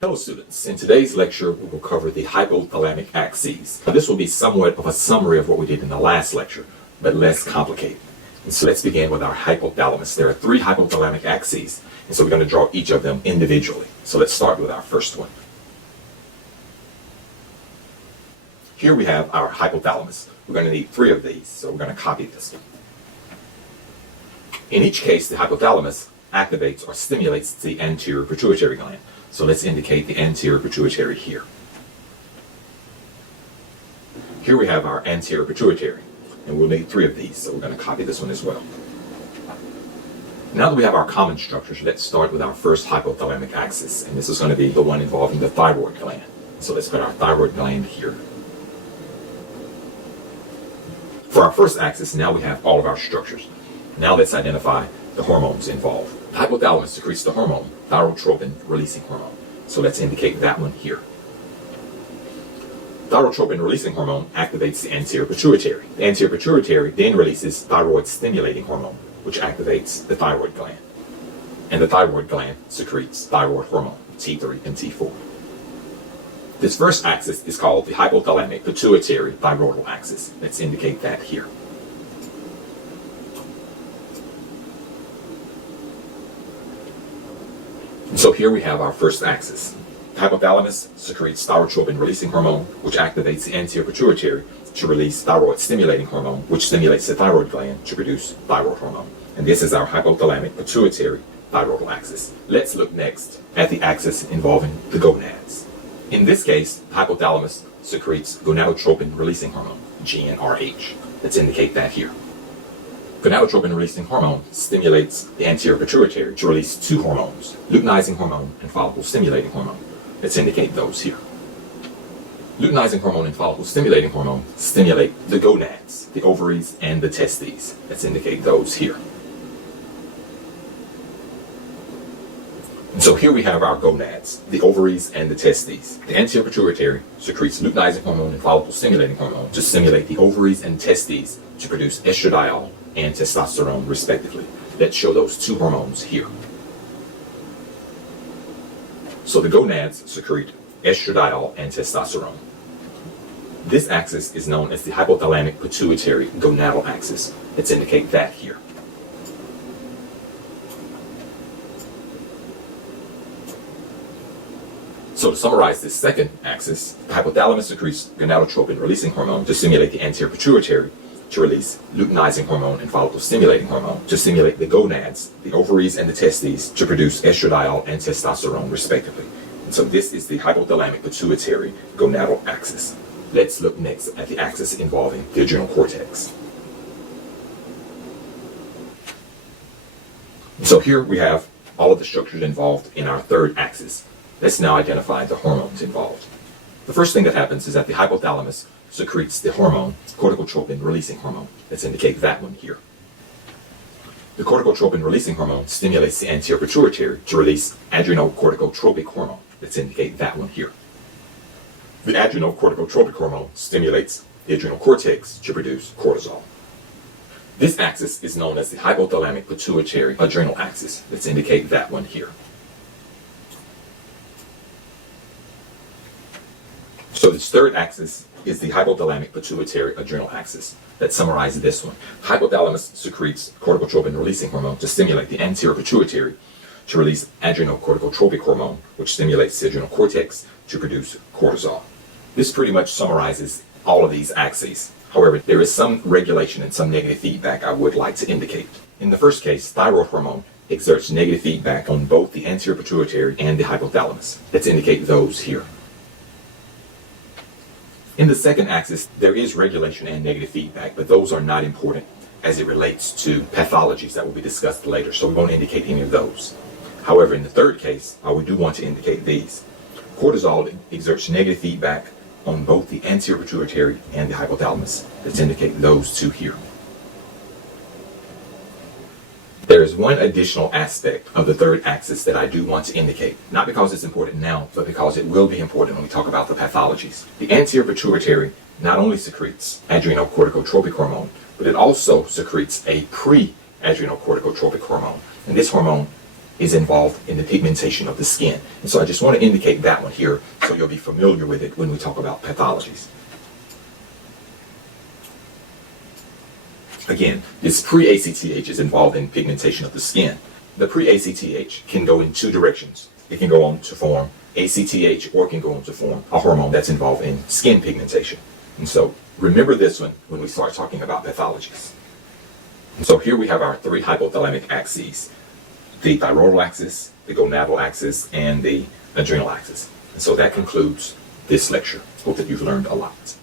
Hello students, in today's lecture we will cover the hypothalamic axes. Now, this will be somewhat of a summary of what we did in the last lecture, but less complicated. And so let's begin with our hypothalamus. There are 3 hypothalamic axes, and so we're going to draw each of them individually. So let's start with our first one. Here we have our hypothalamus. We're going to need 3 of these, so we're going to copy this one. In each case, the hypothalamus activates or stimulates the anterior pituitary gland. So let's indicate the anterior pituitary here. Here we have our anterior pituitary, and we'll need 3 of these, so we're going to copy this one as well. Now that we have our common structures, let's start with our first hypothalamic axis, and this is going to be the one involving the thyroid gland. So let's put our thyroid gland here. For our first axis, now we have all of our structures. Now let's identify the hormones involved. The hypothalamus secretes the hormone, thyrotropin releasing hormone. So let's indicate that one here. Thyrotropin releasing hormone activates the anterior pituitary. The anterior pituitary then releases thyroid stimulating hormone, which activates the thyroid gland. And the thyroid gland secretes thyroid hormone, T3 and T4. This first axis is called the hypothalamic pituitary thyroidal axis. Let's indicate that here. So here we have our first axis. The hypothalamus secretes thyrotropin releasing hormone, which activates the anterior pituitary to release thyroid stimulating hormone, which stimulates the thyroid gland to produce thyroid hormone. And this is our hypothalamic pituitary thyroidal axis. Let's look next at the axis involving the gonads. In this case, the hypothalamus secretes gonadotropin releasing hormone, GnRH. Let's indicate that here. Gonadotropin releasing hormone stimulates the anterior pituitary to release 2 hormones, luteinizing hormone and follicle stimulating hormone. Let's indicate those here. Luteinizing hormone and follicle stimulating hormone stimulate the gonads, the ovaries, and the testes. Let's indicate those here. And so here we have our gonads, the ovaries, and the testes. The anterior pituitary secretes luteinizing hormone and follicle stimulating hormone to stimulate the ovaries and testes to produce estradiol and testosterone respectively. Let's show those 2 hormones here. So the gonads secrete estradiol and testosterone. This axis is known as the hypothalamic pituitary gonadal axis. Let's indicate that here. So to summarize this second axis, the hypothalamus secretes gonadotropin releasing hormone to stimulate the anterior pituitary to release luteinizing hormone and follicle stimulating hormone to stimulate the gonads, the ovaries, and the testes to produce estradiol and testosterone respectively. And so this is the hypothalamic pituitary gonadal axis. Let's look next at the axis involving the adrenal cortex. So here we have all of the structures involved in our third axis. Let's now identify the hormones involved. The first thing that happens is that the hypothalamus secretes the hormone, corticotropin releasing hormone. Let's indicate that one here. The corticotropin releasing hormone stimulates the anterior pituitary to release adrenocorticotropic hormone. Let's indicate that one here. The adrenocorticotropic hormone stimulates the adrenal cortex to produce cortisol. This axis is known as the hypothalamic pituitary adrenal axis. Let's indicate that one here. So this third axis is the hypothalamic pituitary adrenal axis. Let's summarize this one. Hypothalamus secretes corticotropin releasing hormone to stimulate the anterior pituitary to release adrenocorticotropic hormone, which stimulates the adrenal cortex to produce cortisol. This pretty much summarizes all of these axes. However, there is some regulation and some negative feedback I would like to indicate. In the first case, thyroid hormone exerts negative feedback on both the anterior pituitary and the hypothalamus. Let's indicate those here. In the second axis, there is regulation and negative feedback, but those are not important as it relates to pathologies that will be discussed later, so we won't indicate any of those. However, in the third case, we do want to indicate these. Cortisol exerts negative feedback on both the anterior pituitary and the hypothalamus. Let's indicate those 2 here. There is one additional aspect of the third axis that I do want to indicate, not because it's important now, but because it will be important when we talk about the pathologies. The anterior pituitary not only secretes adrenocorticotropic hormone, but it also secretes a pre-adrenocorticotropic hormone. And this hormone is involved in the pigmentation of the skin. And so I just want to indicate that one here so you'll be familiar with it when we talk about pathologies. Again, this pre-ACTH is involved in pigmentation of the skin. The pre-ACTH can go in two directions. It can go on to form ACTH, or it can go on to form a hormone that's involved in skin pigmentation. And so remember this one when we start talking about pathologies. And so here we have our three hypothalamic axes: the thyroidal axis, the gonadal axis, and the adrenal axis. And so that concludes this lecture. Hope that you've learned a lot.